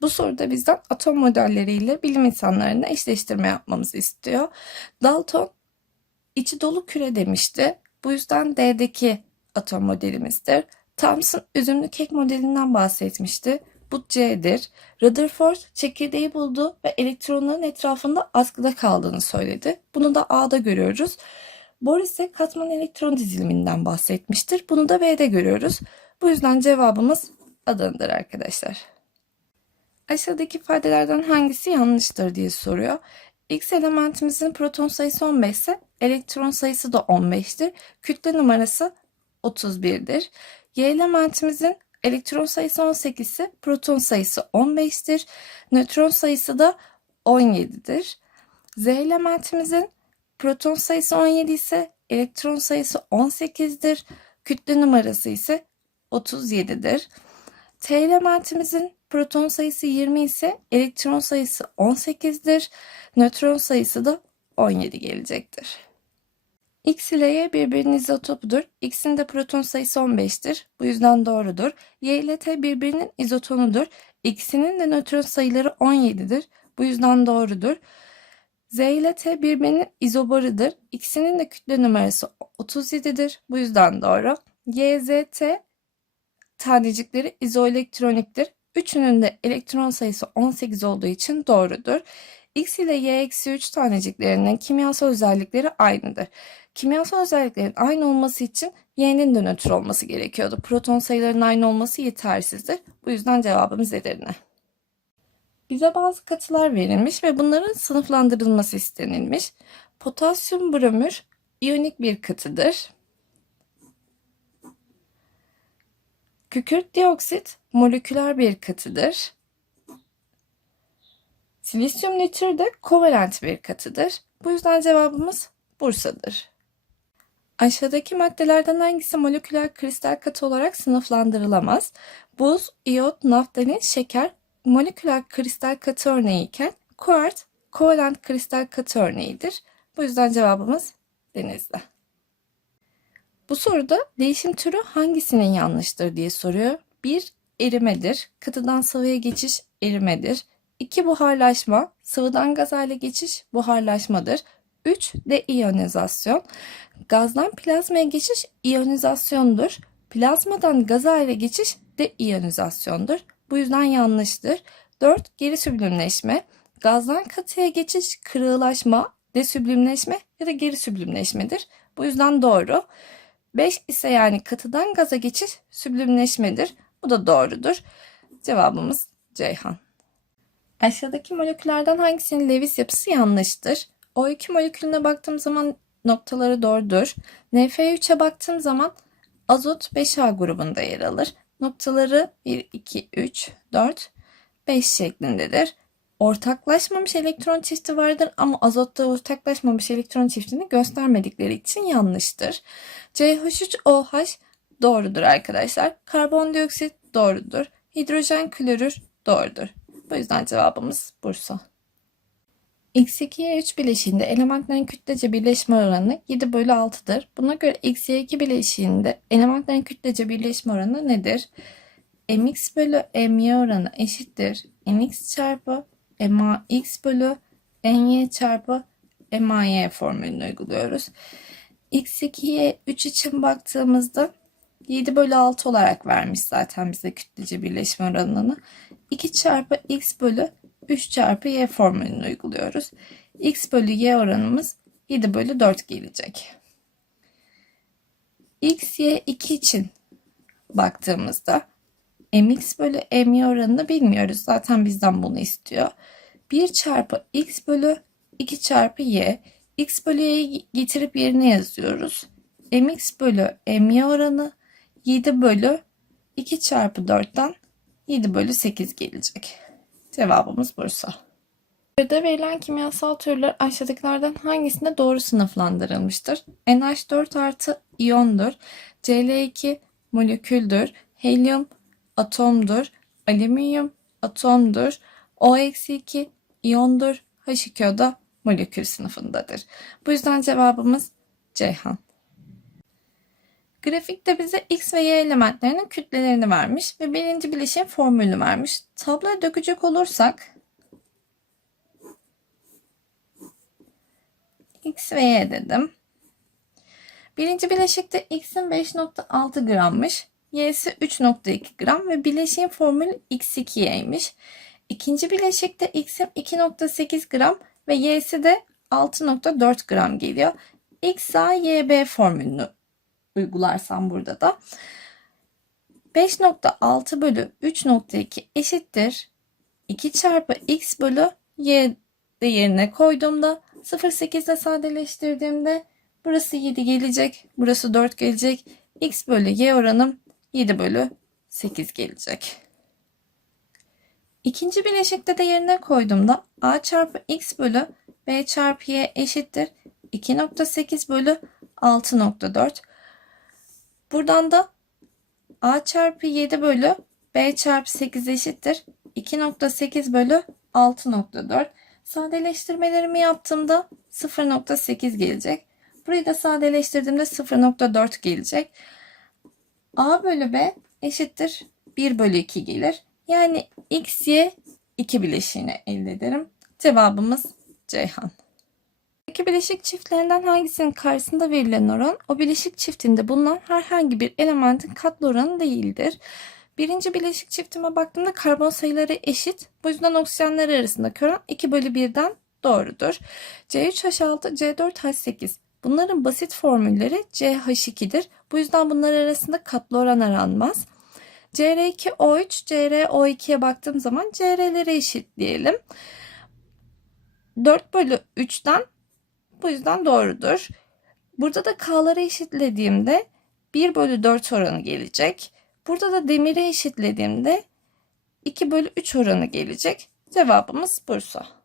Bu soruda bizden atom modelleriyle bilim insanlarına eşleştirme yapmamızı istiyor. Dalton içi dolu küre demişti. Bu yüzden D'deki atom modelimizdir. Thomson üzümlü kek modelinden bahsetmişti. Bu C'dir. Rutherford çekirdeği buldu ve elektronların etrafında askıda kaldığını söyledi. Bunu da A'da görüyoruz. Bohr ise katman elektron diziliminden bahsetmiştir. Bunu da B'de görüyoruz. Bu yüzden cevabımız Adana'dır arkadaşlar. Aşağıdaki ifadelerden hangisi yanlıştır diye soruyor. X elementimizin proton sayısı 15 ise elektron sayısı da 15'tir. Kütle numarası 31'dir. Y elementimizin elektron sayısı 18 ise proton sayısı 15'tir. Nötron sayısı da 17'dir. Z elementimizin proton sayısı 17 ise elektron sayısı 18'dir. Kütle numarası ise 37'dir. T elementimizin proton sayısı 20 ise elektron sayısı 18'dir. Nötron sayısı da 17 gelecektir. X ile Y birbirinin izotopudur. X'in de proton sayısı 15'tir. Bu yüzden doğrudur. Y ile T birbirinin izotonudur. X'inin de nötron sayıları 17'dir. Bu yüzden doğrudur. Z ile T birbirinin izobarıdır. X'inin de kütle numarası 37'dir. Bu yüzden doğru. Y, Z, T tanecikleri izoelektroniktir. Üçünün de elektron sayısı 18 olduğu için doğrudur. X ile Y-3 taneciklerinin kimyasal özellikleri aynıdır. Kimyasal özelliklerin aynı olması için Y'nin de nötr olması gerekiyordu. Proton sayılarının aynı olması yetersizdir. Bu yüzden cevabımız Edirne. Bize bazı katılar verilmiş ve bunların sınıflandırılması istenilmiş. Potasyum bromür iyonik bir katıdır. Kükürt dioksit moleküler bir katıdır. Silisyum nitür de kovalent bir katıdır. Bu yüzden cevabımız Bursa'dır. Aşağıdaki maddelerden hangisi moleküler kristal katı olarak sınıflandırılamaz? Buz, iyot, naftalin, şeker moleküler kristal katı örneği iken kuart kovalent kristal katı örneğidir. Bu yüzden cevabımız denizli. Bu soruda değişim türü hangisinin yanlıştır diye soruyor. 1. Erimedir. Katıdan sıvıya geçiş erimedir. 2. Buharlaşma. Sıvıdan gaz hale geçiş buharlaşmadır. 3. Deiyonizasyon. Gazdan plazmaya geçiş iyonizasyondur. Plazmadan gaz hale geçiş deiyonizasyondur. Bu yüzden yanlıştır. 4. Geri süblimleşme. Gazdan katıya geçiş kırılaşma, desüblimleşme ya da geri süblimleşmedir. Bu yüzden doğru. 5 ise yani katıdan gaza geçiş süblimleşmedir. Bu da doğrudur. Cevabımız Ceyhan. Aşağıdaki moleküllerden hangisinin Lewis yapısı yanlıştır? O2 molekülüne baktığım zaman noktaları doğrudur. NF3'e baktığım zaman azot 5A grubunda yer alır. Noktaları 1, 2, 3, 4, 5 şeklindedir. Ortaklaşmamış elektron çifti vardır ama azotta ortaklaşmamış elektron çiftini göstermedikleri için yanlıştır. CH3OH doğrudur arkadaşlar. Karbondioksit doğrudur. Hidrojen klorür doğrudur. Bu yüzden cevabımız Bursa. X2Y3 bileşiğinde elementlerin kütlece birleşme oranı 7 bölü 6'dır. Buna göre XY2 bileşiğinde elementlerin kütlece birleşme oranı nedir? mx bölü my oranı eşittir. mx çarpı max bölü ny çarpı may formülünü uyguluyoruz. x2'ye 3 için baktığımızda 7 bölü 6 olarak vermiş zaten bize kütlece birleşme oranını. 2 çarpı x bölü 3 çarpı y formülünü uyguluyoruz. x bölü y oranımız 7 bölü 4 gelecek. x, y 2 için baktığımızda mx bölü my oranını bilmiyoruz. Zaten bizden bunu istiyor. 1 çarpı x bölü 2 çarpı y. x bölü y'yi getirip yerine yazıyoruz. mx bölü my oranı 7 bölü 2 çarpı 4'ten 7 bölü 8 gelecek. Cevabımız Bursa. Burada verilen kimyasal türler aşağıdakilerden hangisinde doğru sınıflandırılmıştır? NH4 artı iyondur. Cl2 moleküldür. Helyum atomdur. Alüminyum atomdur. O-2 iyondur. H2O da molekül sınıfındadır. Bu yüzden cevabımız Ceyhan. Grafikte bize X ve Y elementlerinin kütlelerini vermiş ve birinci bileşiğin formülünü vermiş. Tabloya dökecek olursak X ve Y dedim. Birinci bileşikte X'in 5.6 grammış. Y'si 3.2 gram ve bileşiğin formülü X2Y'ymiş. İkinci bileşikte X'in 2.8 gram ve Y'si de 6.4 gram geliyor. X, A, Y, B formülünü uygularsam burada da 5.6 bölü 3.2 eşittir 2 çarpı x bölü y değerine koyduğumda 0.8 ile sadeleştirdiğimde burası 7 gelecek, burası 4 gelecek. x bölü y oranım 7 bölü 8 gelecek. İkinci bileşikte de yerine koyduğumda a çarpı x bölü b çarpı y eşittir 2.8 bölü 6.4. Buradan da a çarpı 7 bölü b çarpı 8 eşittir 2.8 bölü 6.4. Sadeleştirmelerimi yaptığımda 0.8 gelecek. Burayı da sadeleştirdiğimde 0.4 gelecek. A bölü b eşittir 1 bölü 2 gelir. Yani x, y 2 bileşiğini elde ederim. Cevabımız Ceyhan. İki bileşik çiftlerinden hangisinin karşısında verilen oran o bileşik çiftinde bulunan herhangi bir elementin katlı oranı değildir. Birinci bileşik çiftime baktığımda karbon sayıları eşit. Bu yüzden oksijenler arasındaki oran 2 bölü 1'den doğrudur. C3H6, C4H8 bunların basit formülleri CH2'dir. Bu yüzden bunlar arasında katlı oran aranmaz. CR2O3, CrO2'ye baktığım zaman CR'leri eşitleyelim. 4 bölü 3'ten bu yüzden doğrudur. Burada da K'ları eşitlediğimde 1 bölü 4 oranı gelecek. Burada da demiri eşitlediğimde 2 bölü 3 oranı gelecek. Cevabımız Bursa.